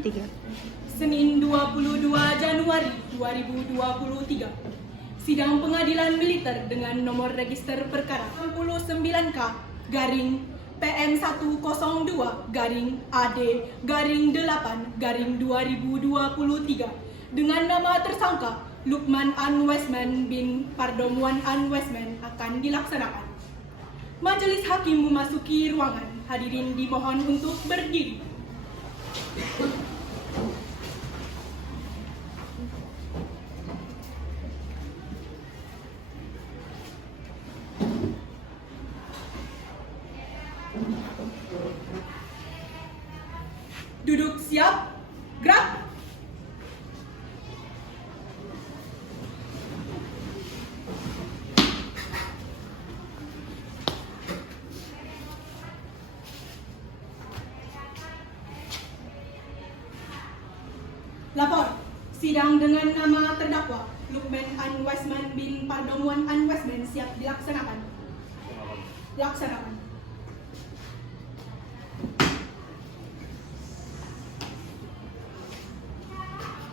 3. Senin 22 Januari 2023. Sidang Pengadilan Militer dengan nomor register perkara 69K garing PM102 garing AD garing 8 garing 2023 dengan nama tersangka Lukman Anwesman bin Pardomuan Anwesman akan dilaksanakan. Majelis Hakim memasuki ruangan. Hadirin dimohon untuk berdiri. Duduk siap, gerak. Lapor, sidang dengan nama terdakwa Lukman Anwesman bin Pardomuan Anwesman siap dilaksanakan. Laksanakan.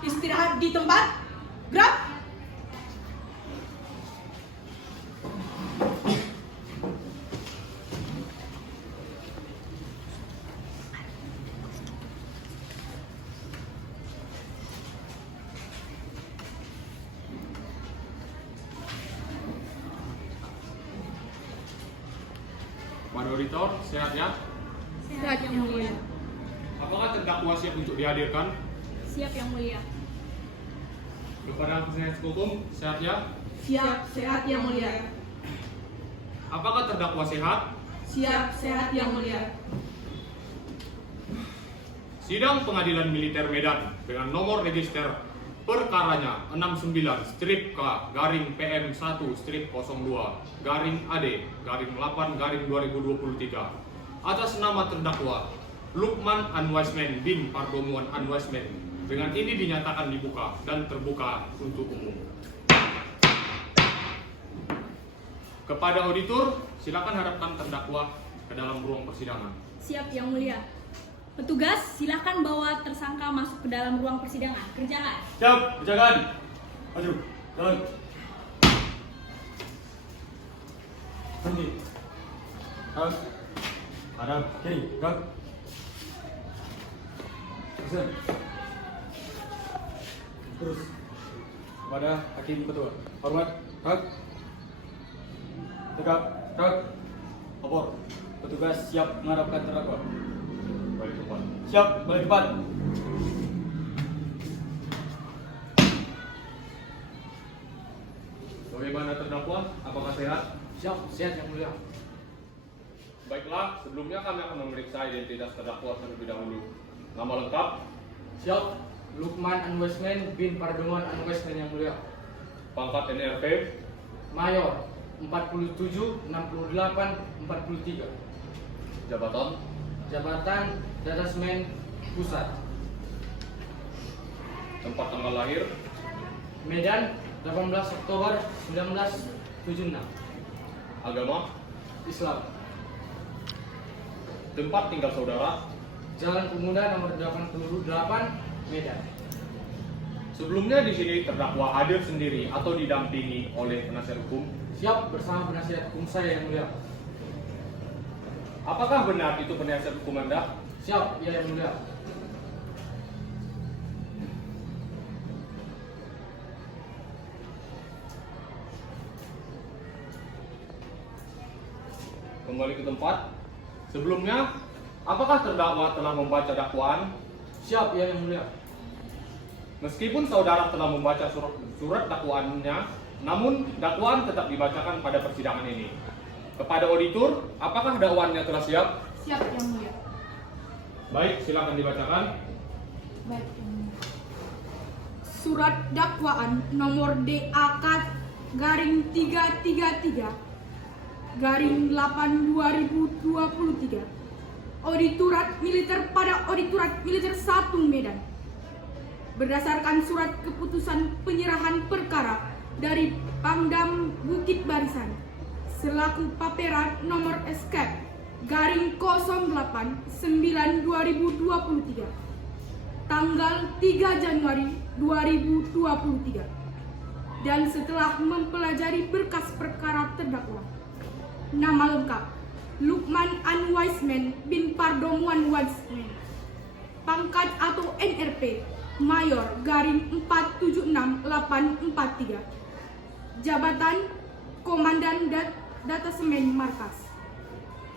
Istirahat di tempat, gerak. Kepada auditor, sehat ya? Sehat yang mulia. Apakah terdakwa siap untuk dihadirkan? Siap yang mulia. Kepada penasihat hukum, sehat ya? Siap, sehat yang mulia. Apakah terdakwa sehat? Siap, sehat yang mulia. Sidang Pengadilan Militer Medan dengan nomor register perkaranya 69-K garing PM1-02 garing AD garing 8 garing 2023 atas nama terdakwa Lukman Anwesman bin Pardomuan Anwesman dengan ini dinyatakan dibuka dan terbuka untuk umum. Kepada auditor, silakan hadapkan terdakwa ke dalam ruang persidangan. Siap yang mulia. Petugas, silakan bawa tersangka masuk ke dalam ruang persidangan. Kerjakan. Siap, kerjakan. Maju, jalan. Berhenti. Gerak. Hadap, kiri, gerak. Pesan. Terus. Kepada Hakim Ketua. Hormat, gerak. Tegak, gerak. Lapor. Petugas siap menghadapkan terdakwa. Balik depan. Siap, balik depan. Bagaimana terdakwa? Apakah sehat? Siap, sehat yang mulia. Baiklah, sebelumnya kami akan memeriksa identitas terdakwa terlebih dahulu. Nama lengkap, Siap, Lukman Anwesman bin Pardomuan Anwesman yang mulia. pangkat NRP, Mayor 47, 68, 43. jabatan, Jabatan Dadasmen Pusat. tempat tanggal lahir, Medan 18 Oktober 1976. agama, Islam. tempat tinggal saudara. Jalan Pemuda nomor 88 Medan. Sebelumnya di sini terdakwa hadir sendiri atau didampingi oleh penasihat hukum. Siap bersama penasihat hukum saya yang mulia. Apakah benar itu penasihat hukum Anda? Siap, ya yang mulia. Kembali ke tempat. Sebelumnya, apakah terdakwa telah membaca dakwaan? Siap, ya yang mulia. Meskipun saudara telah membaca surat dakwaannya, namun dakwaan tetap dibacakan pada persidangan ini. Kepada auditor, apakah dakwaannya telah siap? Siap yang mulia. Baik, silakan dibacakan. Baik. Surat dakwaan nomor DAK garing 333 garing 8 2023. Auditorat Militer pada Auditorat Militer 1 Medan. Berdasarkan surat keputusan penyerahan perkara dari Pangdam Bukit Barisan selaku Papera nomor escape garing 08 9 2023 tanggal 3 Januari 2023. Dan setelah mempelajari berkas perkara terdakwa, nama lengkap Lukman Anwaisman bin Pardomuan Waisman, pangkat atau NRP Mayor garing 476843, jabatan Komandan Datasemen Markas,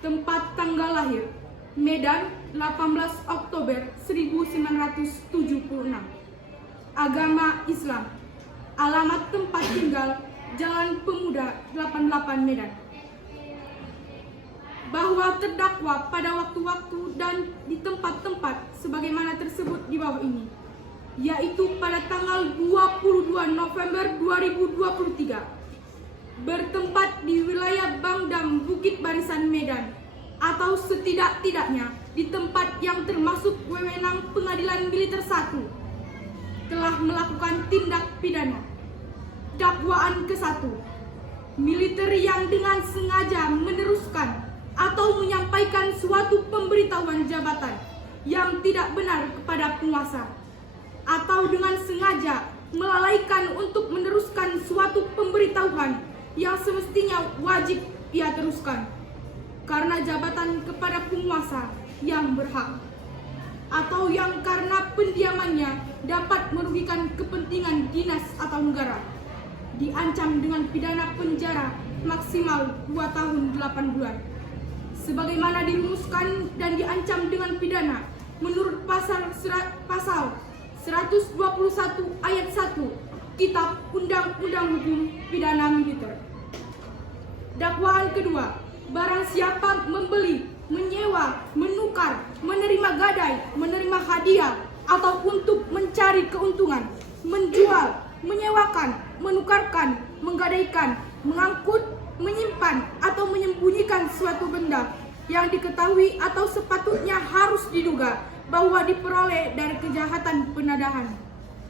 tempat tanggal lahir Medan 18 Oktober 1976, agama Islam, alamat tempat tinggal Jalan Pemuda 88 Medan. Bahwa terdakwa pada waktu-waktu dan di tempat-tempat sebagaimana tersebut di bawah ini, yaitu pada tanggal 22 November 2023, bertempat di wilayah Bangdam Bukit Barisan Medan, atau setidak-tidaknya di tempat yang termasuk wewenang Pengadilan Militer 1, telah melakukan tindak pidana. Dakwaan ke-1, militer yang dengan sengaja meneruskan atau menyampaikan suatu pemberitahuan jabatan yang tidak benar kepada penguasa, atau dengan sengaja melalaikan untuk meneruskan suatu pemberitahuan yang semestinya wajib ia teruskan karena jabatan kepada penguasa yang berhak, atau yang karena pendiamannya dapat merugikan kepentingan dinas atau negara, diancam dengan pidana penjara maksimal 2 tahun 8 bulan. Sebagaimana dirumuskan dan diancam dengan pidana menurut pasal 121 ayat 1 Kitab Undang-Undang Hukum Pidana Militer. Dakwaan kedua, barang siapa membeli, menyewa, menukar, menerima gadai, menerima hadiah, atau untuk mencari keuntungan, menjual, menyewakan, menukarkan, menggadaikan, mengangkut, menyimpan, atau menyembunyikan suatu benda yang diketahui atau sepatutnya harus diduga bahwa diperoleh dari kejahatan penadahan,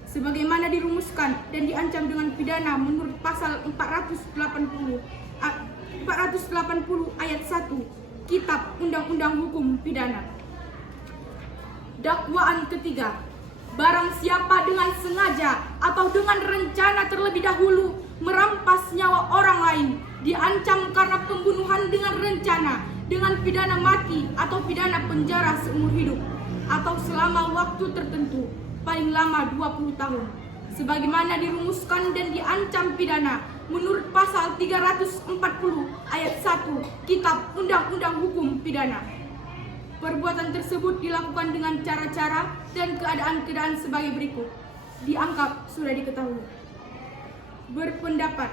sebagaimana dirumuskan dan diancam dengan pidana menurut pasal 480 ayat 1 Kitab Undang-Undang Hukum Pidana. Dakwaan ketiga, barang siapa dengan sengaja atau dengan rencana terlebih dahulu merampas nyawa orang lain, diancam karena pembunuhan dengan rencana dengan pidana mati atau pidana penjara seumur hidup atau selama waktu tertentu paling lama 20 tahun, sebagaimana dirumuskan dan diancam pidana menurut pasal 340 ayat 1 Kitab Undang-Undang Hukum Pidana. Perbuatan tersebut dilakukan dengan cara-cara dan keadaan-keadaan sebagai berikut. Dianggap sudah diketahui. Berpendapat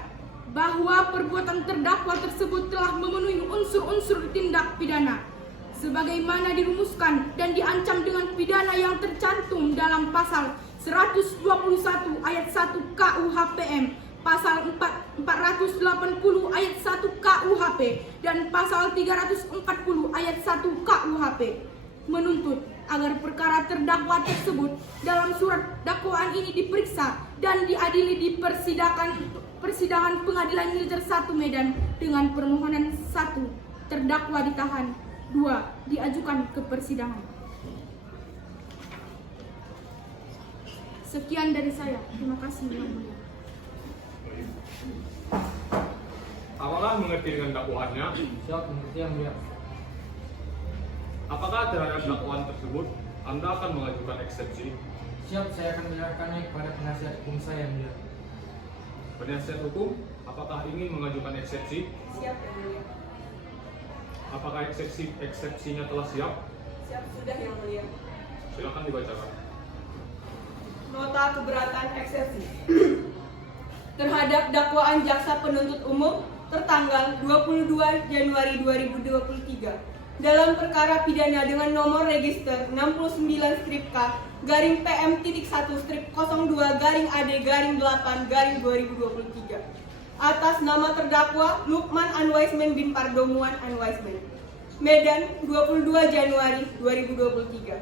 bahwa perbuatan terdakwa tersebut telah memenuhi unsur-unsur tindak pidana sebagaimana dirumuskan dan diancam dengan pidana yang tercantum dalam pasal 121 ayat 1 KUHPM, pasal 480 ayat 1 KUHP, dan pasal 340 ayat 1 KUHP, menuntut agar perkara terdakwa tersebut dalam surat dakwaan ini diperiksa dan diadili di persidangan Pengadilan Militer 1 Medan dengan permohonan 1. Terdakwa ditahan, 2. Diajukan ke persidangan. Sekian dari saya. Terima kasih. Yang mulia. Apakah mengerti dengan dakwaannya? Siap, mengerti yang mulia. Apakah terhadap dakwaan tersebut Anda akan mengajukan eksepsi? Siap, saya akan menyerahkannya kepada penasihat hukum saya yang mulia. Penasihat hukum, apakah ingin mengajukan eksepsi? Siap, Yang Mulia. Apakah eksepsinya telah siap? Siap sudah, Yang Mulia. Silakan dibacakan. Nota keberatan eksepsi terhadap dakwaan jaksa penuntut umum tertanggal 22 Januari 2023 dalam perkara pidana dengan nomor register 69-PM-1-02-AD-8-2023 atas nama terdakwa Lukman Anwaisman bin Pardomuan Anwaisman, Medan 22 Januari 2023.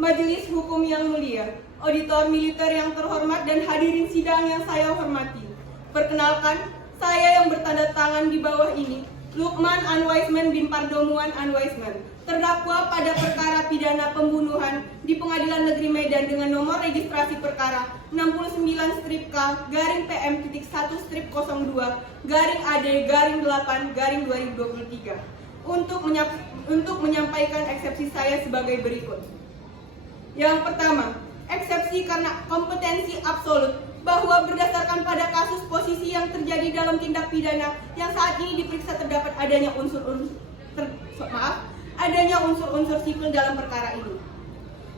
Majelis Hukum yang mulia, auditor militer yang terhormat dan hadirin sidang yang saya hormati. Perkenalkan, saya yang bertanda tangan di bawah ini, Lukman Anwaisman bin Pardomuan Anwaisman, terdakwa pada perkara pidana pembunuhan di Pengadilan Negeri Medan dengan nomor registrasi perkara 69-K-PM-1/02-AD-8-2023 untuk menyampaikan eksepsi saya sebagai berikut. Yang pertama, eksepsi karena kompetensi absolut bahwa berdasarkan pada kasus posisi yang terjadi dalam tindak pidana yang saat ini diperiksa terdapat adanya unsur-unsur sipil dalam perkara ini.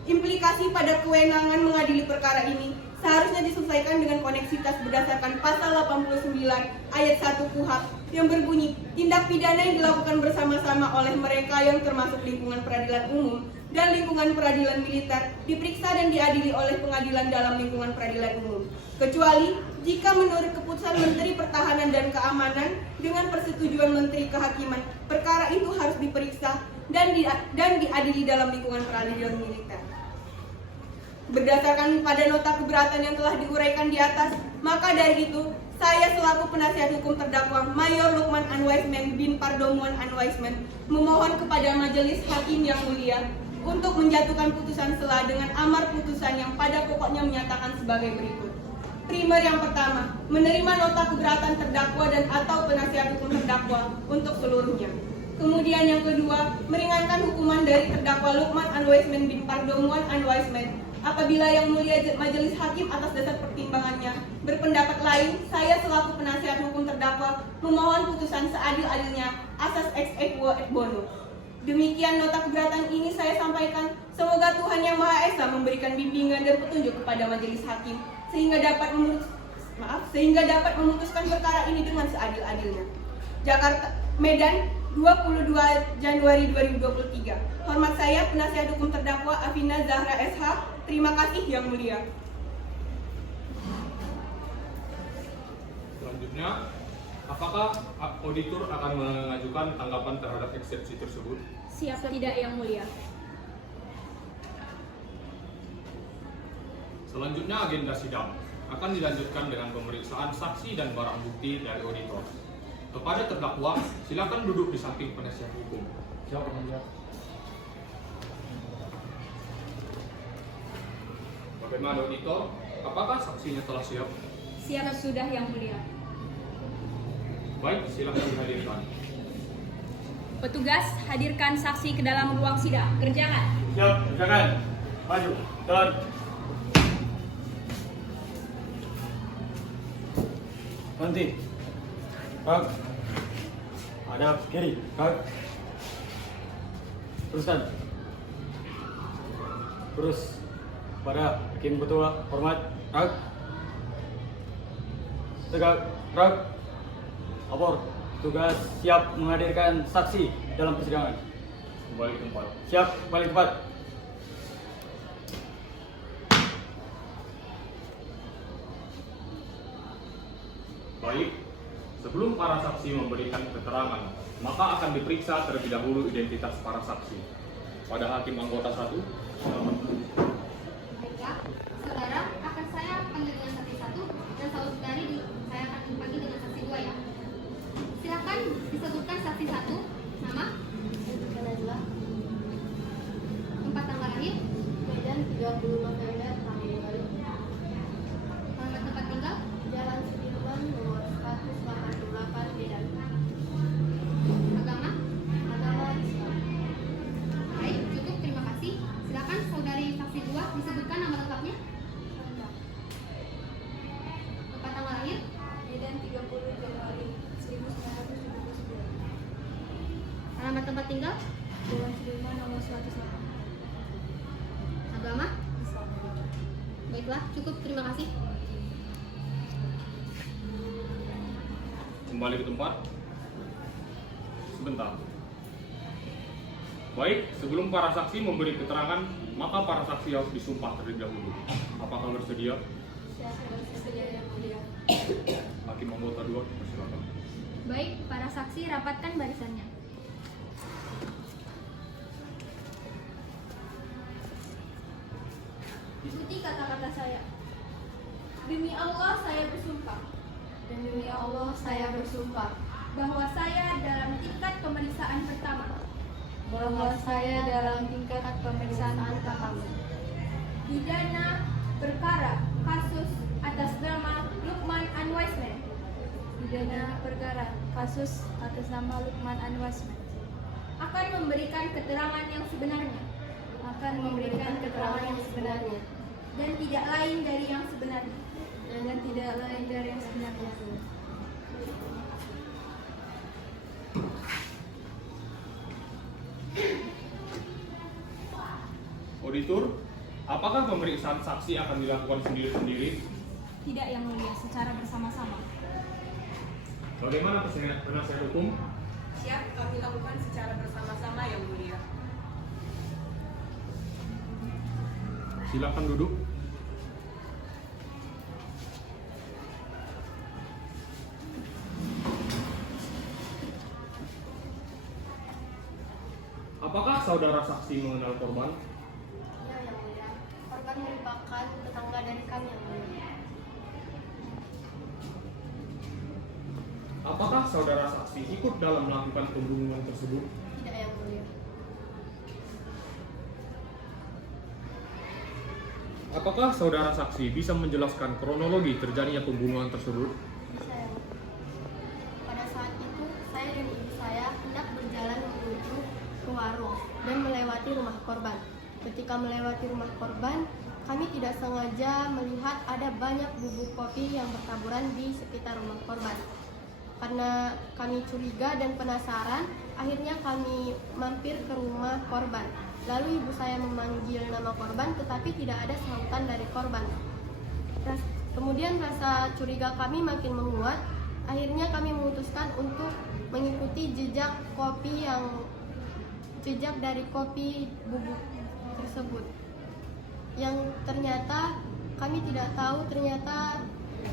Implikasi pada kewenangan mengadili perkara ini seharusnya diselesaikan dengan koneksitas berdasarkan pasal 89 ayat 1 KUHP yang berbunyi tindak pidana yang dilakukan bersama-sama oleh mereka yang termasuk lingkungan peradilan umum dan lingkungan peradilan militer diperiksa dan diadili oleh pengadilan dalam lingkungan peradilan umum, kecuali jika menurut keputusan Menteri Pertahanan dan Keamanan dengan persetujuan Menteri Kehakiman, perkara itu harus diperiksa dan diadili dalam lingkungan peradilan militer. Berdasarkan pada nota keberatan yang telah diuraikan di atas, maka dari itu saya selaku penasihat hukum terdakwa Mayor Lukman Anwaismen bin Pardomuan Anwaismen memohon kepada Majelis Hakim yang mulia untuk menjatuhkan putusan sela dengan amar putusan yang pada pokoknya menyatakan sebagai berikut. Primer yang pertama, menerima nota keberatan terdakwa dan atau penasihat hukum terdakwa untuk seluruhnya. Kemudian yang kedua, meringankan hukuman dari terdakwa Lukman Anwaismen bin Pardomuan Anwaismen apabila yang mulia Majelis Hakim atas dasar pertimbangannya berpendapat lain, saya selaku penasihat hukum terdakwa memohon putusan seadil-adilnya asas ex equo et bono. Demikian nota keberatan ini saya sampaikan. Semoga Tuhan Yang Maha Esa memberikan bimbingan dan petunjuk kepada Majelis Hakim sehingga dapat memutuskan perkara ini dengan seadil-adilnya. Jakarta, Medan, 22 Januari 2023. Hormat saya, penasihat hukum terdakwa Afina Zahra SH. Terima kasih Yang Mulia. Selanjutnya, apakah auditor akan mengajukan tanggapan terhadap eksepsi tersebut? Siap tidak Yang Mulia. Selanjutnya agenda sidang akan dilanjutkan dengan pemeriksaan saksi dan barang bukti dari auditor. Kepada terdakwa, silakan duduk di samping penasihat hukum. Siap, Yang Mulia. Bagaimana auditor? Apakah saksinya telah siap? Siap sudah Yang Mulia. Baik, silakan dihadirkan. Petugas, hadirkan saksi ke dalam ruang sidang. Kerjakan. Siap, kerjakan. Maju, turun. Berhenti. Kak. Hadap kiri. Kak. Teruskan. Terus pada Hakim Ketua hormat. Kak. Tegak. Kak. Lapor. Tugas siap menghadirkan saksi dalam persidangan. Kembali ke tempat. Siap, kembali tempat. Baik, sebelum para saksi memberikan keterangan, maka akan diperiksa terlebih dahulu identitas para saksi. Pada Hakim Anggota 1, Baiklah, saudara akan saya panggil dengan saksi 1 dan saudari saya akan panggil dengan saksi 2 ya. Silakan disebutkan saksi 1, nama, tempat tanggal lahir, Medan 30 November tahun 2000. alamat tempat tinggal, Jalan Sudirman nomor 188 Medan. agama. Agama Islam. Baik, cukup, terima kasih. Silakan saudari saksi 2 disebutkan nama lengkapnya, tempat tanggal lahir, Medan 30 Januari 1979. alamat tempat tinggal, Jalan Sudirman nomor 108. agama. Islam. Baiklah, cukup, terima kasih. kembali ke tempat. Sebentar. Baik, sebelum para saksi memberi keterangan, maka para saksi harus disumpah terlebih dahulu. Apakah bersedia? Saya bersedia yang mulia. Hakim Anggota 2, silakan. Baik, para saksi rapatkan barisannya. Ikuti kata-kata saya. Demi Allah saya bersumpah. Dan demi Allah saya bersumpah Bahwa saya dalam tingkat pemeriksaan pertama bahwa saya dalam tingkat pemeriksaan pertama Pidana perkara kasus atas nama Lukman Anwaisman. pidana perkara kasus atas nama Lukman Anwaisman Akan memberikan keterangan yang sebenarnya akan memberikan keterangan yang sebenarnya dan tidak lain dari yang sebenarnya. dan tidak lain dari yang sebenarnya. Auditor, apakah pemeriksaan saksi akan dilakukan sendiri-sendiri? Tidak, Yang Mulia, secara bersama-sama. Bagaimana penasihat hukum? Siap kami lakukan secara bersama-sama, Yang Mulia. Silakan duduk. Apakah saudara saksi mengenal korban? Ya, Yang Mulia. Korban merupakan tetangga dari kami, Yang Mulia. Apakah saudara saksi ikut dalam melakukan pembunuhan tersebut? Tidak, Yang Mulia. Apakah saudara saksi bisa menjelaskan kronologi terjadinya pembunuhan tersebut? Bisa, Yang Mulia. Pada saat itu, saya dan ibu saya hendak berjalan menuju ke warung dan melewati rumah korban. Ketika melewati rumah korban, kami tidak sengaja melihat ada banyak bubuk kopi yang bertaburan di sekitar rumah korban. Karena kami curiga dan penasaran, akhirnya kami mampir ke rumah korban. Lalu ibu saya memanggil nama korban, tetapi tidak ada sahutan dari korban. Kemudian rasa curiga kami makin menguat. Akhirnya kami memutuskan untuk mengikuti jejak dari kopi bubuk tersebut. Yang ternyata kami tidak tahu ternyata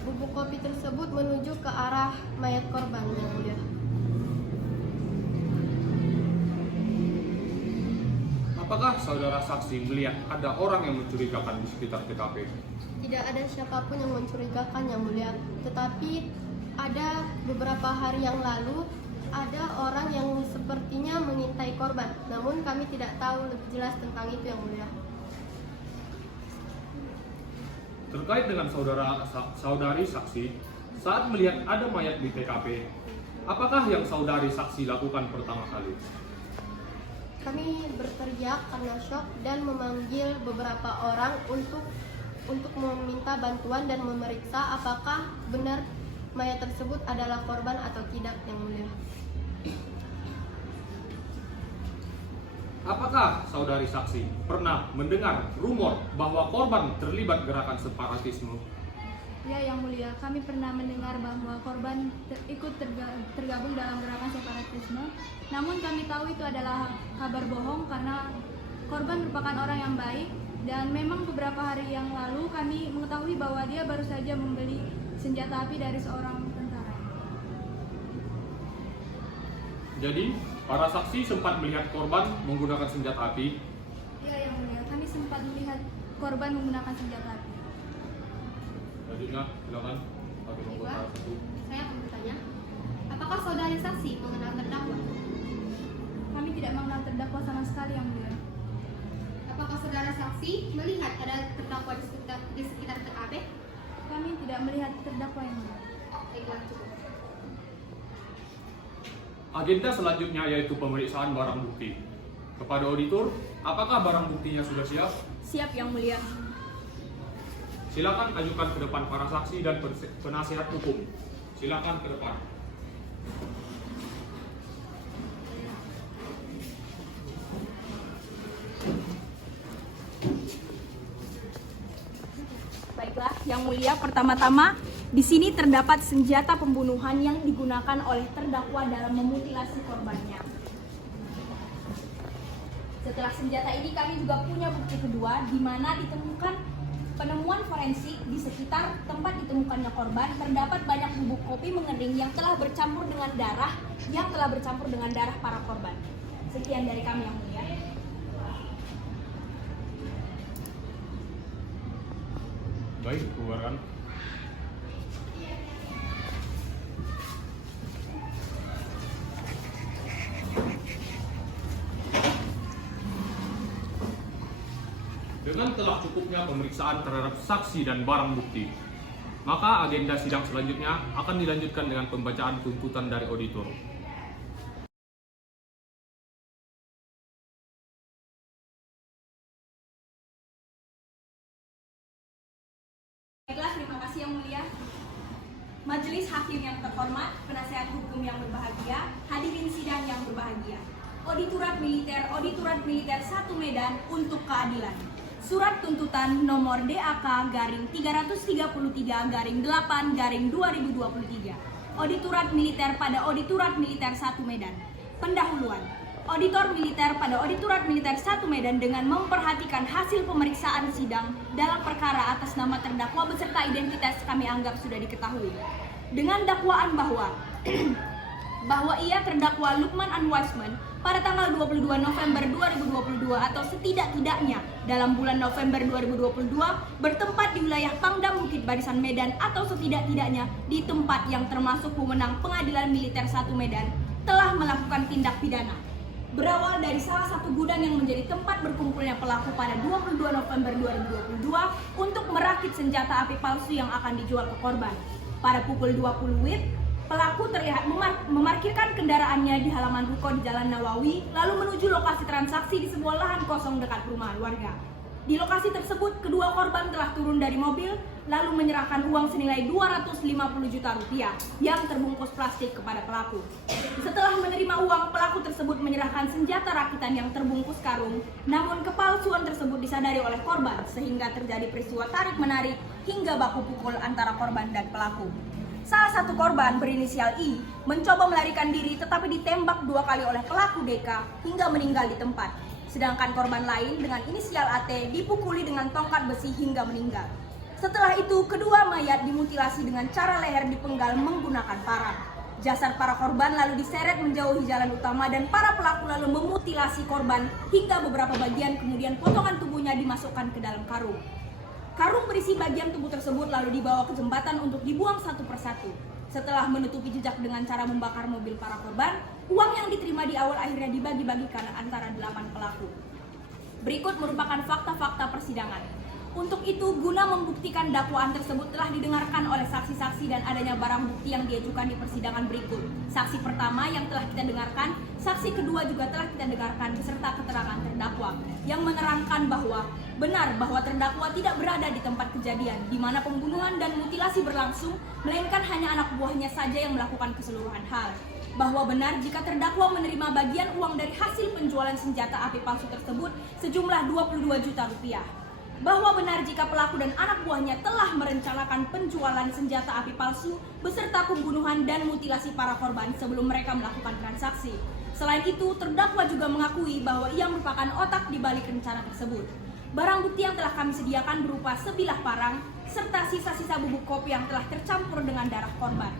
bubuk kopi tersebut menuju ke arah mayat korban, Yang Mulia. Apakah saudara saksi melihat ada orang yang mencurigakan di sekitar TKP? Tidak ada siapapun yang mencurigakan, Yang Mulia. Tetapi ada beberapa hari yang lalu ada orang yang sepertinya mengintai korban. Namun kami tidak tahu lebih jelas tentang itu, Yang Mulia. Terkait dengan saudari saksi, saat melihat ada mayat di TKP, apakah yang saudari saksi lakukan pertama kali? Kami berteriak karena shock dan memanggil beberapa orang untuk meminta bantuan dan memeriksa apakah benar mayat tersebut adalah korban atau tidak, Yang Mulia. Apakah saudari saksi pernah mendengar rumor bahwa korban terlibat gerakan separatisme? Ya, Yang Mulia, kami pernah mendengar bahwa korban ikut tergabung dalam gerakan separatisme. Namun kami tahu itu adalah kabar bohong karena korban merupakan orang yang baik dan memang beberapa hari yang lalu kami mengetahui bahwa dia baru saja membeli senjata api dari seorang tentara. Jadi, para saksi sempat melihat korban menggunakan senjata api. Ya, Yang Mulia, kami sempat melihat korban menggunakan senjata api. Selanjutnya, silakan. Bagi nomor Ibu, 1. saya akan bertanya, apakah saudari saksi mengenal terdakwa? Kami tidak mengenal terdakwa sama sekali, Yang Mulia. Apakah saudara saksi melihat ada terdakwa di sekitar TKP? Kami tidak melihat terdakwa, Yang Mulia. Baiklah, cukup. Agenda selanjutnya yaitu pemeriksaan barang bukti. Kepada auditor, apakah barang buktinya sudah siap? Siap, Yang Mulia. Silakan ajukan ke depan para saksi dan penasihat hukum. Silakan ke depan. Baiklah, Yang Mulia, pertama-tama di sini terdapat senjata pembunuhan yang digunakan oleh terdakwa dalam memutilasi korbannya. Setelah senjata ini kami juga punya bukti kedua di mana ditemukan penemuan forensik di sekitar tempat ditemukannya korban. Terdapat banyak bubuk kopi mengering yang telah bercampur dengan darah para korban. Sekian dari kami, Yang Mulia. Baik, keluarkan. dengan telah cukupnya pemeriksaan terhadap saksi dan barang bukti, maka agenda sidang selanjutnya akan dilanjutkan dengan pembacaan tuntutan dari auditor. Baiklah, terima kasih Yang Mulia. Majelis Hakim yang terhormat, penasihat hukum yang berbahagia, hadirin sidang yang berbahagia. Auditorat Militer 1 Medan untuk keadilan. Surat tuntutan nomor DAK-333-8-2023. Auditorat Militer pada Auditorat Militer 1 Medan. Pendahuluan. Auditor Militer pada Auditorat Militer 1 Medan dengan memperhatikan hasil pemeriksaan sidang dalam perkara atas nama terdakwa beserta identitas kami anggap sudah diketahui. Dengan dakwaan bahwa ia terdakwa Lukman Anwaisman pada tanggal 22 November 2022 atau setidak-tidaknya dalam bulan November 2022 bertempat di wilayah Pangdam Bukit Barisan Medan atau setidak-tidaknya di tempat yang termasuk wewenang Pengadilan Militer 1 Medan telah melakukan tindak pidana. Berawal dari salah satu gudang yang menjadi tempat berkumpulnya pelaku pada 22 November 2022 untuk merakit senjata api palsu yang akan dijual ke korban. Pada pukul 20 WIB, pelaku terlihat memarkirkan kendaraannya di halaman ruko di Jalan Nawawi lalu menuju lokasi transaksi di sebuah lahan kosong dekat perumahan warga. Di lokasi tersebut, kedua korban telah turun dari mobil lalu menyerahkan uang senilai 250 juta rupiah yang terbungkus plastik kepada pelaku. Setelah menerima uang, pelaku tersebut menyerahkan senjata rakitan yang terbungkus karung, namun kepalsuan tersebut disadari oleh korban sehingga terjadi peristiwa tarik-menarik hingga baku pukul antara korban dan pelaku. Salah satu korban berinisial I mencoba melarikan diri tetapi ditembak 2 kali oleh pelaku DK hingga meninggal di tempat. Sedangkan korban lain dengan inisial AT dipukuli dengan tongkat besi hingga meninggal. Setelah itu, kedua mayat dimutilasi dengan cara leher dipenggal menggunakan parang. Jasad para korban lalu diseret menjauhi jalan utama dan para pelaku lalu memutilasi korban hingga beberapa bagian, kemudian potongan tubuhnya dimasukkan ke dalam karung. Karung berisi bagian tubuh tersebut lalu dibawa ke jembatan untuk dibuang satu persatu. Setelah menutupi jejak dengan cara membakar mobil para korban, uang yang diterima di awal akhirnya dibagi-bagikan antara 8 pelaku. Berikut merupakan fakta-fakta persidangan. Untuk itu, guna membuktikan dakwaan tersebut telah didengarkan oleh saksi-saksi dan adanya barang bukti yang diajukan di persidangan berikut. Saksi pertama yang telah kita dengarkan, saksi kedua juga telah kita dengarkan beserta keterangan terdakwa yang menerangkan bahwa benar bahwa terdakwa tidak berada di tempat kejadian di mana pembunuhan dan mutilasi berlangsung, melainkan hanya anak buahnya saja yang melakukan keseluruhan hal. Bahwa benar jika terdakwa menerima bagian uang dari hasil penjualan senjata api palsu tersebut sejumlah 22 juta rupiah. Bahwa benar jika pelaku dan anak buahnya telah merencanakan penjualan senjata api palsu beserta pembunuhan dan mutilasi para korban sebelum mereka melakukan transaksi. Selain itu, terdakwa juga mengakui bahwa ia merupakan otak di balik rencana tersebut. Barang bukti yang telah kami sediakan berupa sebilah parang serta sisa-sisa bubuk kopi yang telah tercampur dengan darah korban.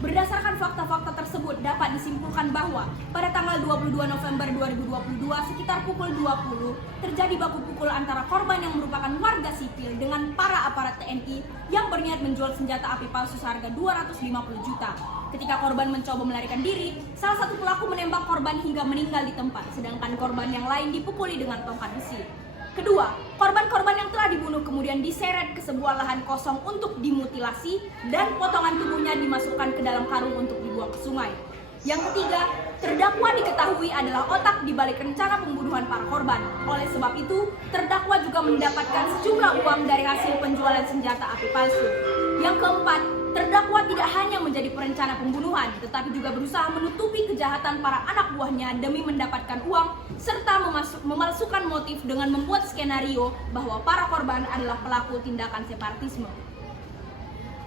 Berdasarkan fakta-fakta tersebut dapat disimpulkan bahwa pada tanggal 22 November 2022 sekitar pukul 20 terjadi baku pukul antara korban yang merupakan warga sipil dengan para aparat TNI yang berniat menjual senjata api palsu seharga 250 juta. Ketika korban mencoba melarikan diri, salah satu pelaku menembak korban hingga meninggal di tempat, sedangkan korban yang lain dipukuli dengan tongkat besi. Kedua, korban-korban yang telah dibunuh kemudian diseret ke sebuah lahan kosong untuk dimutilasi dan potongan tubuhnya dimasukkan ke dalam karung untuk dibuang ke sungai. Yang ketiga, terdakwa diketahui adalah otak di balik rencana pembunuhan para korban. Oleh sebab itu, terdakwa juga mendapatkan sejumlah uang dari hasil penjualan senjata api palsu. Yang keempat, terdakwa tidak hanya menjadi perencana pembunuhan, tetapi juga berusaha menutupi kejahatan para anak buahnya demi mendapatkan uang, serta memalsukan motif dengan membuat skenario bahwa para korban adalah pelaku tindakan separatisme.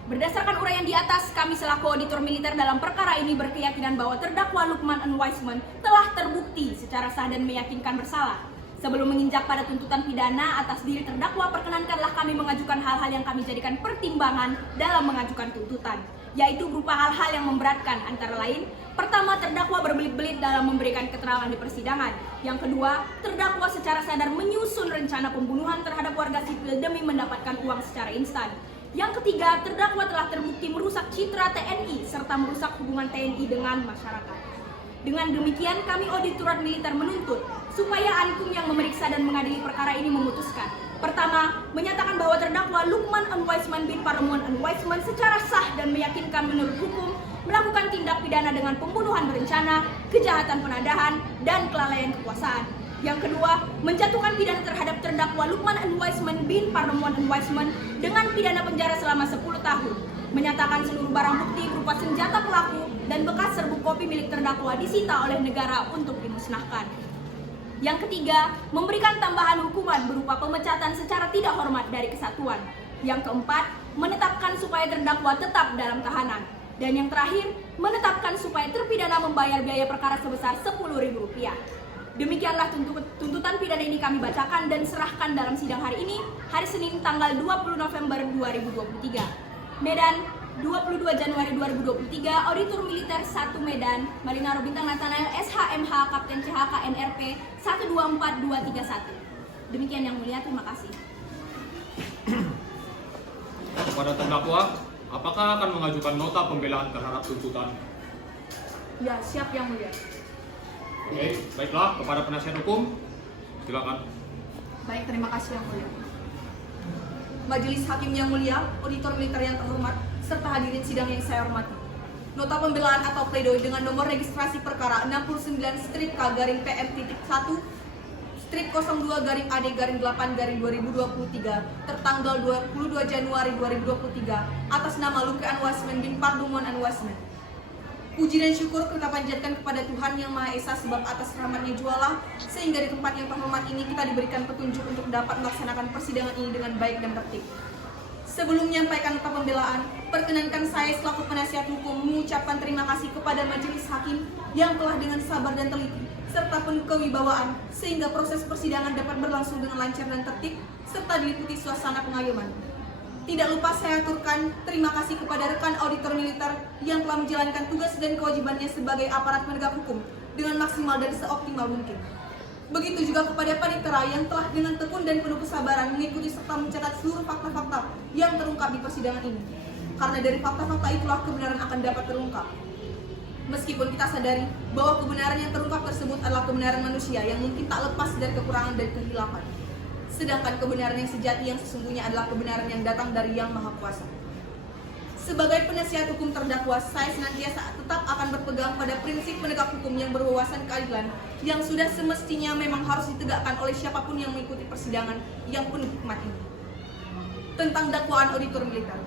Berdasarkan uraian di atas, kami selaku auditor militer dalam perkara ini berkeyakinan bahwa terdakwa Lukman Anwaisman telah terbukti secara sah dan meyakinkan bersalah. Sebelum menginjak pada tuntutan pidana atas diri terdakwa, perkenankanlah kami mengajukan hal-hal yang kami jadikan pertimbangan dalam mengajukan tuntutan, yaitu berupa hal-hal yang memberatkan, antara lain, pertama, terdakwa berbelit-belit dalam memberikan keterangan di persidangan. Yang kedua, terdakwa secara sadar menyusun rencana pembunuhan terhadap warga sipil demi mendapatkan uang secara instan. Yang ketiga, terdakwa telah terbukti merusak citra TNI serta merusak hubungan TNI dengan masyarakat. Dengan demikian, kami auditorat militer menuntut supaya Ankum yang memeriksa dan mengadili perkara ini memutuskan. Pertama, menyatakan bahwa terdakwa Lukman Anwaisman bin Pardomuan Anwaisman secara sah dan meyakinkan menurut hukum melakukan tindak pidana dengan pembunuhan berencana, kejahatan penadahan, dan kelalaian kekuasaan. Yang kedua, menjatuhkan pidana terhadap terdakwa Lukman Anwaisman bin Pardomuan Anwaisman dengan pidana penjara selama 10 tahun. Menyatakan seluruh barang bukti berupa senjata pelaku dan bekas serbuk kopi milik terdakwa disita oleh negara untuk dimusnahkan. Yang ketiga, memberikan tambahan hukuman berupa pemecatan secara tidak hormat dari kesatuan. Yang keempat, menetapkan supaya terdakwa tetap dalam tahanan. Dan yang terakhir, menetapkan supaya terpidana membayar biaya perkara sebesar Rp10.000. Demikianlah tuntutan pidana ini kami bacakan dan serahkan dalam sidang hari ini, hari Senin tanggal 20 November 2023. Medan, 22 Januari 2023, Auditor Militer 1 Medan, Marinaro Bintang Nathanael SHMH Kapten CHK NRP 124231. Demikian yang mulia, terima kasih. Kepada terdakwa, apakah akan mengajukan nota pembelaan terhadap tuntutan? Ya, siap yang mulia. Oke, baiklah. Kepada penasihat hukum, silakan. Baik, terima kasih yang mulia. Majelis Hakim yang mulia, Auditor Militer yang terhormat, serta hadirin sidang yang saya hormati. Nota pembelaan atau pledoi dengan nomor registrasi perkara 69-K-PM-PM-02-AD-8-2023 tertanggal 22 Januari 2023 atas nama Luke Anwaisman bin Pardomuan Anwaisman. Puji dan syukur kita panjatkan kepada Tuhan Yang Maha Esa sebab atas rahmat-Nya jualah sehingga di tempat yang terhormat ini kita diberikan petunjuk untuk dapat melaksanakan persidangan ini dengan baik dan tertib. Sebelum menyampaikan nota pembelaan, perkenankan saya selaku penasihat hukum mengucapkan terima kasih kepada majelis hakim yang telah dengan sabar dan teliti serta penuh kewibawaan sehingga proses persidangan dapat berlangsung dengan lancar dan tertib serta diliputi suasana pengayoman. Tidak lupa saya aturkan terima kasih kepada rekan auditor militer yang telah menjalankan tugas dan kewajibannya sebagai aparat penegak hukum dengan maksimal dan seoptimal mungkin. Begitu juga kepada panitera yang telah dengan tekun dan penuh kesabaran mengikuti serta mencatat seluruh fakta-fakta yang terungkap di persidangan ini. Karena dari fakta-fakta itulah kebenaran akan dapat terungkap. Meskipun kita sadari bahwa kebenaran yang terungkap tersebut adalah kebenaran manusia yang mungkin tak lepas dari kekurangan dan kehilapan. Sedangkan kebenaran yang sejati yang sesungguhnya adalah kebenaran yang datang dari Yang Maha Kuasa. Sebagai penasihat hukum terdakwa, saya senantiasa tetap akan berpegang pada prinsip penegak hukum yang berwawasan keadilan yang sudah semestinya memang harus ditegakkan oleh siapapun yang mengikuti persidangan yang penuh hikmat ini. Tentang dakwaan auditor militer.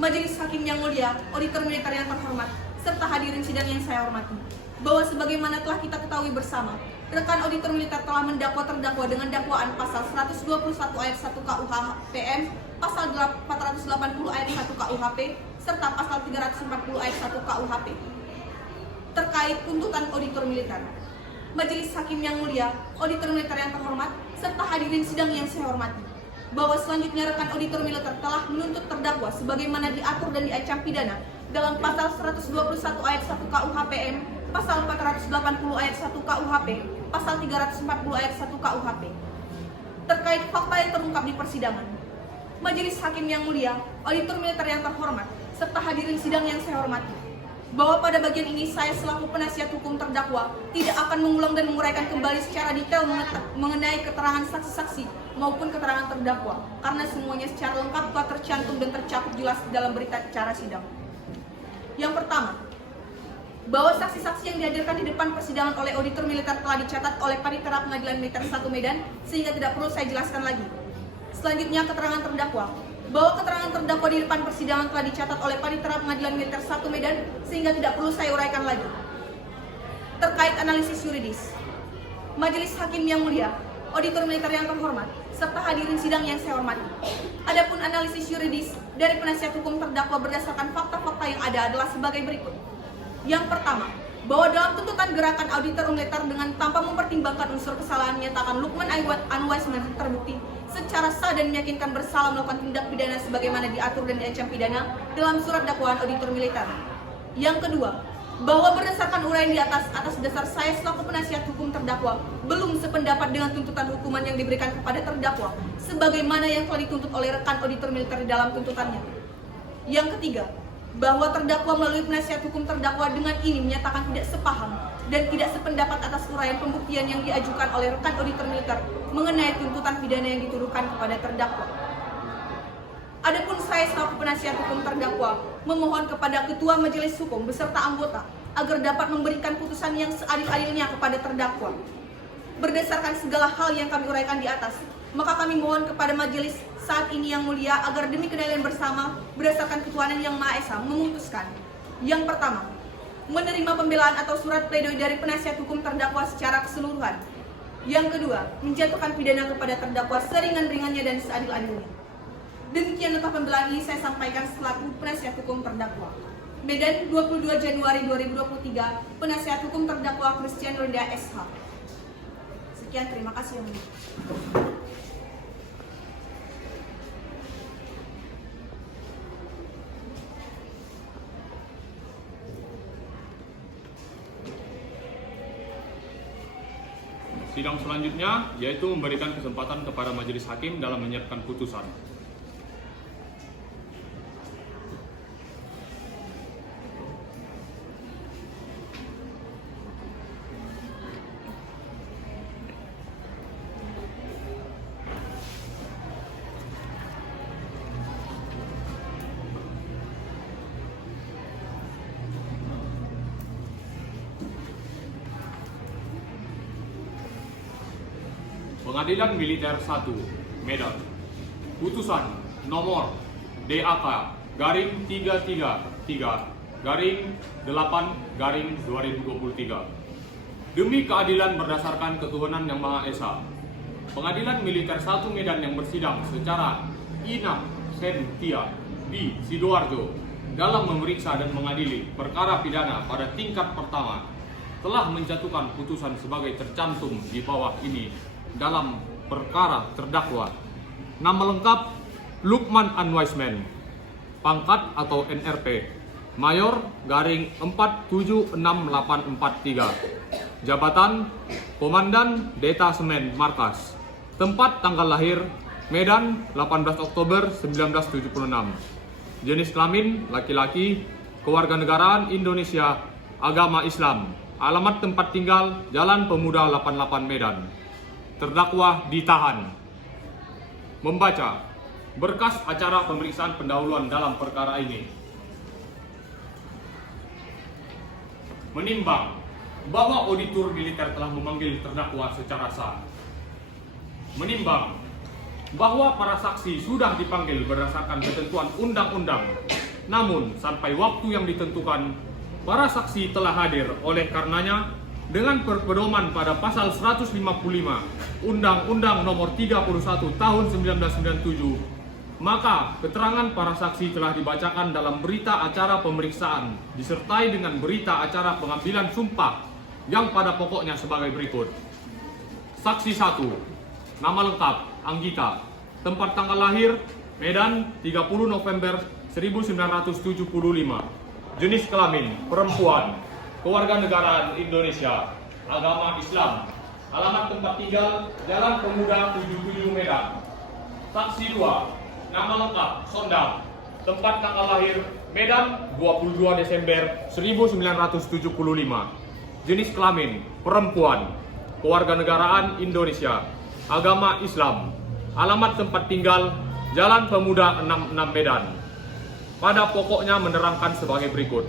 Majelis Hakim yang mulia, auditor militer yang terhormat, serta hadirin sidang yang saya hormati, bahwa sebagaimana telah kita ketahui bersama, rekan auditor militer telah mendakwa terdakwa dengan dakwaan pasal 121 ayat 1 KUH PM, pasal 480 ayat 1 KUHP, serta pasal 340 ayat 1 KUHP terkait tuntutan auditor militer. Majelis Hakim yang mulia, auditor militer yang terhormat, serta hadirin sidang yang saya hormati, bahwa selanjutnya rekan auditor militer telah menuntut terdakwa sebagaimana diatur dan diancam pidana dalam pasal 121 ayat 1 KUHPM, pasal 480 ayat 1 KUHP, pasal 340 ayat 1 KUHP terkait fakta yang terungkap di persidangan. Majelis Hakim yang mulia, auditor militer yang terhormat, serta hadirin sidang yang saya hormati, bahwa pada bagian ini saya selaku penasihat hukum terdakwa tidak akan mengulang dan menguraikan kembali secara detail mengenai keterangan saksi-saksi maupun keterangan terdakwa karena semuanya secara lengkap telah tercantum dan tercakup jelas dalam berita acara sidang. Yang pertama, bahwa saksi-saksi yang dihadirkan di depan persidangan oleh auditor militer telah dicatat oleh Panitera Pengadilan Militer 1 Medan sehingga tidak perlu saya jelaskan lagi. Selanjutnya keterangan terdakwa, bahwa keterangan terdakwa di depan persidangan telah dicatat oleh Panitera Pengadilan Militer 1 Medan sehingga tidak perlu saya uraikan lagi. Terkait analisis yuridis, Majelis Hakim yang mulia, auditor militer yang terhormat, serta hadirin sidang yang saya hormati. Adapun analisis yuridis dari penasihat hukum terdakwa berdasarkan fakta-fakta yang ada adalah sebagai berikut. Yang pertama, bahwa dalam tuntutan gerakan auditor militer dengan tanpa mempertimbangkan unsur kesalahan menyatakan Lukman Anwaisman terbukti secara sah dan meyakinkan bersalah melakukan tindak pidana sebagaimana diatur dan diancam pidana dalam surat dakwaan auditor militer. Yang kedua, bahwa berdasarkan uraian di atas dasar saya selaku penasihat hukum terdakwa belum sependapat dengan tuntutan hukuman yang diberikan kepada terdakwa sebagaimana yang telah dituntut oleh rekan auditor militer di dalam tuntutannya. Yang ketiga, bahwa terdakwa melalui penasihat hukum terdakwa dengan ini menyatakan tidak sepaham dan tidak sependapat atas uraian pembuktian yang diajukan oleh rekan auditor militer mengenai tuntutan pidana yang dituduhkan kepada terdakwa. Adapun saya selaku penasihat hukum terdakwa memohon kepada Ketua Majelis Hukum beserta anggota agar dapat memberikan putusan yang seadil-adilnya kepada terdakwa. Berdasarkan segala hal yang kami uraikan di atas, maka kami mohon kepada majelis saat ini yang mulia agar demi keadilan bersama berdasarkan ketuhanan yang Maha Esa memutuskan. Yang pertama, menerima pembelaan atau surat pledoi dari penasihat hukum terdakwa secara keseluruhan. Yang kedua, menjatuhkan pidana kepada terdakwa seringan-ringannya dan seadil-adilnya. Demikian nota pembelaan ini saya sampaikan selaku penasihat hukum terdakwa. Medan, 22 Januari 2023, penasihat hukum terdakwa Christian Ronda SH. Sekian, terima kasih yang mulia. Sidang selanjutnya yaitu memberikan kesempatan kepada majelis hakim dalam menyiapkan putusan. Pengadilan Militer 1, Medan. Putusan nomor DAK garing 333 garing 8/2023. Demi keadilan berdasarkan ketuhanan yang Maha Esa, Pengadilan Militer 1 Medan yang bersidang secara in absentia di Sidoarjo dalam memeriksa dan mengadili perkara pidana pada tingkat pertama telah menjatuhkan putusan sebagai tercantum di bawah ini dalam perkara terdakwa. Nama lengkap Lukman Anwaisman, pangkat atau NRP Mayor garing 476843, jabatan Komandan Detasemen Markas, tempat tanggal lahir Medan 18 Oktober 1976, jenis kelamin laki-laki, kewarganegaraan Indonesia, agama Islam, alamat tempat tinggal Jalan Pemuda 88 Medan. Terdakwa ditahan. Membaca berkas acara pemeriksaan pendahuluan dalam perkara ini. Menimbang bahwa auditor militer telah memanggil terdakwa secara sah. Menimbang bahwa para saksi sudah dipanggil berdasarkan ketentuan undang-undang, namun sampai waktu yang ditentukan para saksi telah hadir. Oleh karenanya, dengan berpedoman pada pasal 155 Undang-Undang Nomor 31 Tahun 1997, maka keterangan para saksi telah dibacakan dalam berita acara pemeriksaan disertai dengan berita acara pengambilan sumpah yang pada pokoknya sebagai berikut. Saksi 1, nama lengkap Anggita, tempat tanggal lahir Medan 30 November 1975, jenis kelamin perempuan, kewarganegaraan Indonesia, agama Islam, alamat tempat tinggal Jalan Pemuda 77 Medan. Saksi 2, nama lengkap Sondang, tempat tanggal lahir Medan 22 Desember 1975, jenis kelamin perempuan, kewarganegaraan Indonesia, agama Islam, alamat tempat tinggal Jalan Pemuda 66 Medan. Pada pokoknya menerangkan sebagai berikut: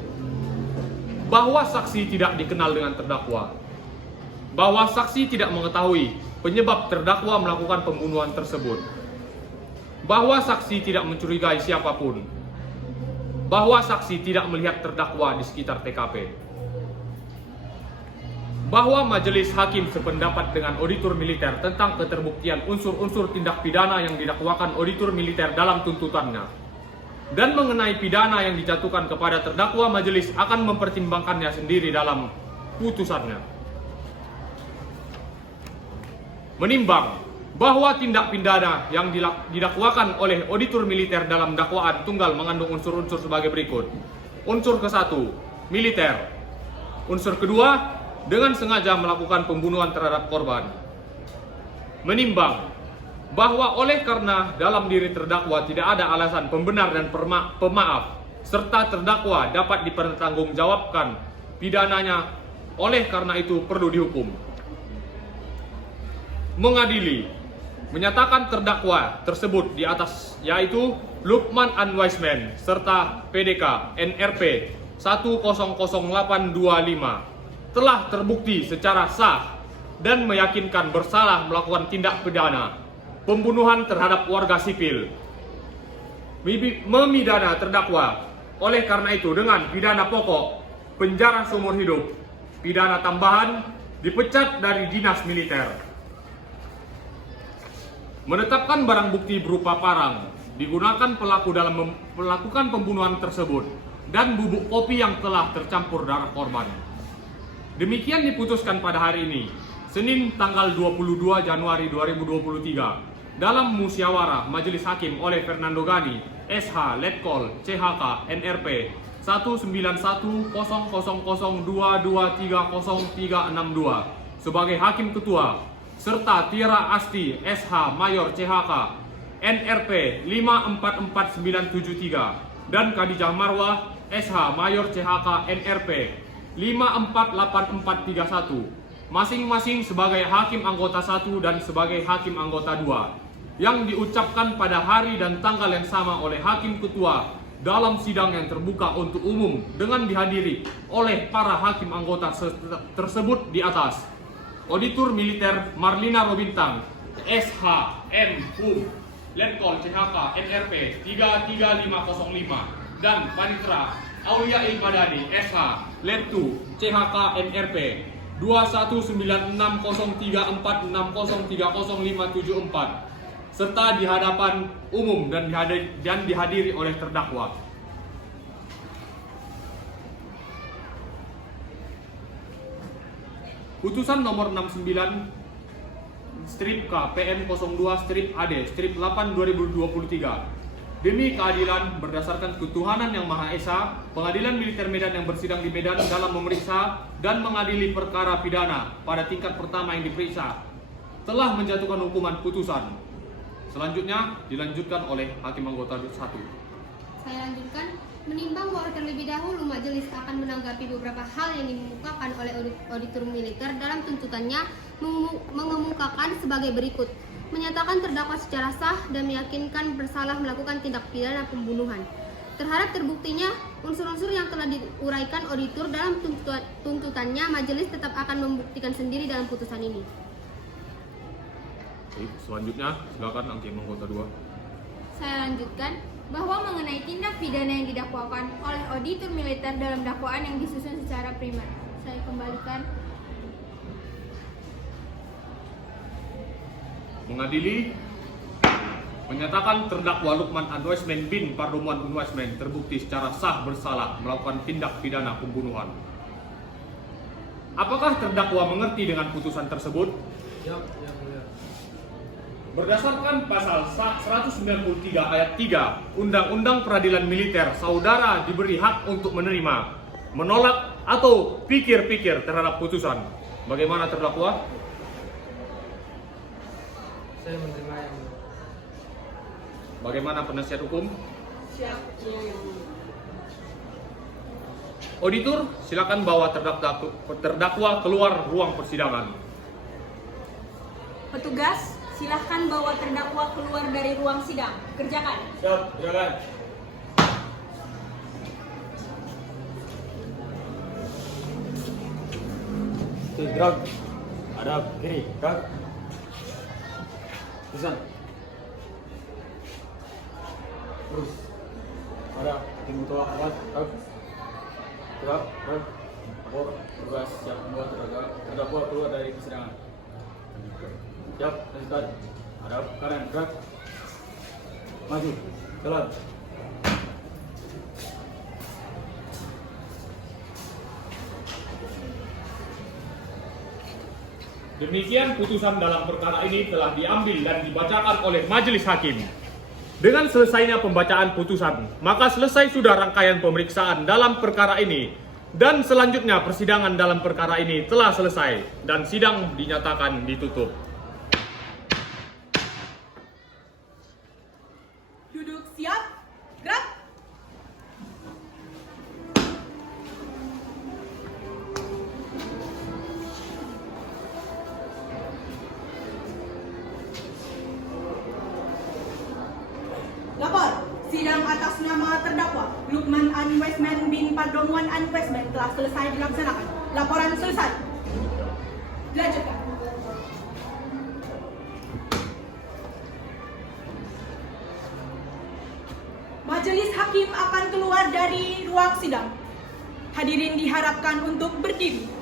bahwa saksi tidak dikenal dengan terdakwa, bahwa saksi tidak mengetahui penyebab terdakwa melakukan pembunuhan tersebut, bahwa saksi tidak mencurigai siapapun, bahwa saksi tidak melihat terdakwa di sekitar TKP, bahwa majelis hakim sependapat dengan auditor militer tentang keterbuktian unsur-unsur tindak pidana yang didakwakan auditor militer dalam tuntutannya. Dan mengenai pidana yang dijatuhkan kepada terdakwa, majelis akan mempertimbangkannya sendiri dalam putusannya. Menimbang bahwa tindak pidana yang didakwakan oleh auditor militer dalam dakwaan tunggal mengandung unsur-unsur sebagai berikut. Unsur ke-1, militer. Unsur kedua, dengan sengaja melakukan pembunuhan terhadap korban. Menimbang bahwa oleh karena dalam diri terdakwa tidak ada alasan pembenar dan pemaaf, serta terdakwa dapat dipertanggungjawabkan pidananya oleh karena itu perlu dihukum. Mengadili, menyatakan terdakwa tersebut di atas yaitu Lukman Anwaisman serta PDK NRP 100825 telah terbukti secara sah dan meyakinkan bersalah melakukan tindak pidana pembunuhan terhadap warga sipil, memidana terdakwa. Oleh karena itu dengan pidana pokok penjara seumur hidup, pidana tambahan dipecat dari dinas militer. Menetapkan barang bukti berupa parang digunakan pelaku dalam melakukan pembunuhan tersebut dan bubuk kopi yang telah tercampur darah korban. Demikian diputuskan pada hari ini, Senin tanggal 22 Januari 2023 dalam musyawarah Majelis Hakim oleh Fernando Gani, SH, Letkol, CHK, NRP 1910002230362 sebagai Hakim Ketua, serta Tira Asti, SH, Mayor CHK, NRP 544973 dan Khadijah Marwah, SH, Mayor CHK, NRP 548431 masing-masing sebagai Hakim Anggota 1 dan sebagai Hakim Anggota 2 yang diucapkan pada hari dan tanggal yang sama oleh Hakim Ketua dalam sidang yang terbuka untuk umum dengan dihadiri oleh para Hakim Anggota tersebut di atas. Auditor Militer Marlina Robintang, SH, M, HUM, Letkol CHK, NRP 33505 dan Panitra Aulia Ilmadani, SH, Lettu, CHK, NRP 21960346030574 serta di hadapan umum dan dihadiri oleh terdakwa. Putusan nomor 69 strip K PM 02 strip AD strip 8 2023 demi keadilan berdasarkan ketuhanan yang Maha Esa, Pengadilan Militer Medan yang bersidang di Medan dalam memeriksa dan mengadili perkara pidana pada tingkat pertama yang diperiksa telah menjatuhkan hukuman putusan. Selanjutnya dilanjutkan oleh Hakim Anggota 1. Saya lanjutkan. Menimbang bahwa terlebih dahulu majelis akan menanggapi beberapa hal yang dikemukakan oleh auditor militer dalam tuntutannya, mengemukakan sebagai berikut. Menyatakan terdakwa secara sah dan meyakinkan bersalah melakukan tindak pidana pembunuhan. Terhadap terbuktinya unsur-unsur yang telah diuraikan auditor dalam tuntutannya, majelis tetap akan membuktikan sendiri dalam putusan ini. Selanjutnya silakan Hakim Anggota 2. Saya lanjutkan bahwa mengenai tindak pidana yang didakwakan oleh auditor militer dalam dakwaan yang disusun secara primer. Saya kembalikan. Mengadili, menyatakan terdakwa Lukman Anwaisman bin Pardomuan Anwaisman terbukti secara sah bersalah melakukan tindak pidana pembunuhan. Apakah terdakwa mengerti dengan putusan tersebut? Ya, mulia. Berdasarkan pasal 193 ayat 3 Undang-Undang Peradilan Militer, saudara diberi hak untuk menerima, menolak, atau pikir-pikir terhadap putusan. Bagaimana terdakwa? Saya menerima yang mulia. Bagaimana penasihat hukum? Siap. Auditor, silakan bawa terdakwa keluar ruang persidangan. Petugas, silahkan bawa terdakwa keluar dari ruang sidang. Kerjakan. Siap, silakan. Gerak. Hadap kiri, gerak. Tulisan. Terus. Ada tim ketua awas, gerak. Gerak, gerak. Tugas siap membawa terdakwa keluar dari persidangan. Siap, lanjutkan. Hadap kanan, gerak. Maju, jalan. Demikian putusan dalam perkara ini telah diambil dan dibacakan oleh Majelis Hakim. Dengan selesainya pembacaan putusan, maka selesai sudah rangkaian pemeriksaan dalam perkara ini dan selanjutnya persidangan dalam perkara ini telah selesai dan sidang dinyatakan ditutup. Duduk siap. Gerak. Sidang atas nama terdakwa Lukman Anwesmen bin Pardomuan Anwesmen telah selesai dilaksanakan. Laporan selesai. Dilanjutkan. Majelis hakim akan keluar dari ruang sidang. Hadirin diharapkan untuk berdiri.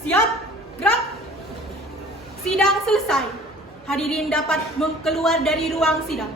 Siap, gerak. Sidang selesai. Hadirin dapat keluar dari ruang sidang.